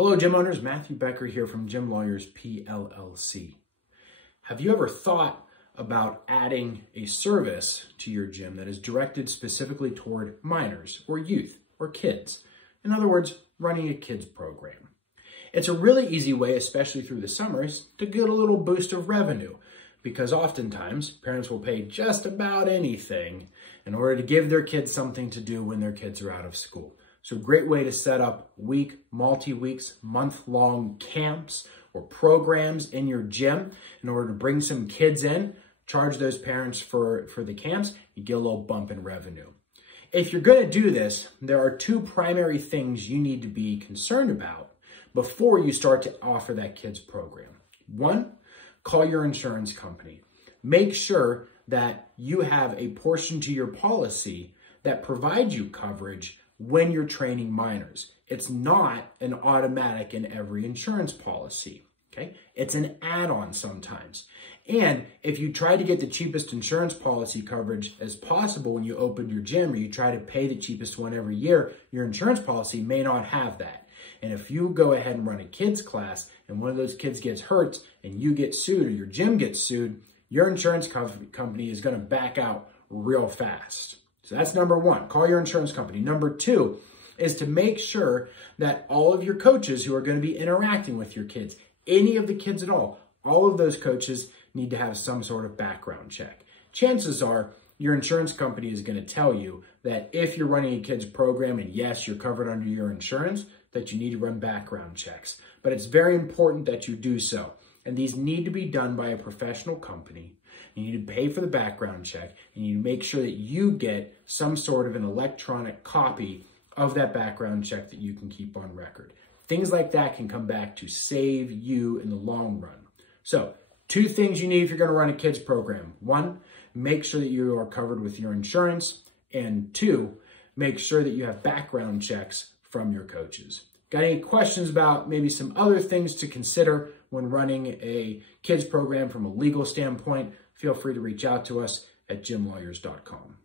Hello, gym owners. Matthew Becker here from Gym Lawyers PLLC. Have you ever thought about adding a service to your gym that is directed specifically toward minors or youth or kids? In other words, running a kids program. It's a really easy way, especially through the summers, to get a little boost of revenue, because oftentimes parents will pay just about anything in order to give their kids something to do when their kids are out of school. So great way to set up week, multi-weeks, month-long camps or programs in your gym in order to bring some kids in, charge those parents for the camps, you get a little bump in revenue. If you're going to do this, there are two primary things you need to be concerned about before you start to offer that kids program. One, call your insurance company. Make sure that you have a portion to your policy that provides you coverage when you're training minors. It's not an automatic in every insurance policy, okay? It's an add-on sometimes. And if you try to get the cheapest insurance policy coverage as possible when you open your gym, or you try to pay the cheapest one every year, your insurance policy may not have that. And if you go ahead and run a kids class and one of those kids gets hurt and you get sued or your gym gets sued, your insurance company is going to back out real fast. So that's number one, call your insurance company. Number two is to make sure that all of your coaches who are going to be interacting with your kids, any of the kids at all of those coaches need to have some sort of background check. Chances are your insurance company is going to tell you that if you're running a kids program and yes, you're covered under your insurance, that you need to run background checks. But it's very important that you do so. And these need to be done by a professional company. You need to pay for the background check, and you need to make sure that you get some sort of an electronic copy of that background check that you can keep on record. Things like that can come back to save you in the long run. So, two things you need if you're going to run a kids program. One, make sure that you are covered with your insurance. And two, make sure that you have background checks from your coaches. Got any questions about maybe some other things to consider when running a kids program from a legal standpoint? Feel free to reach out to us at gymlawyers.com.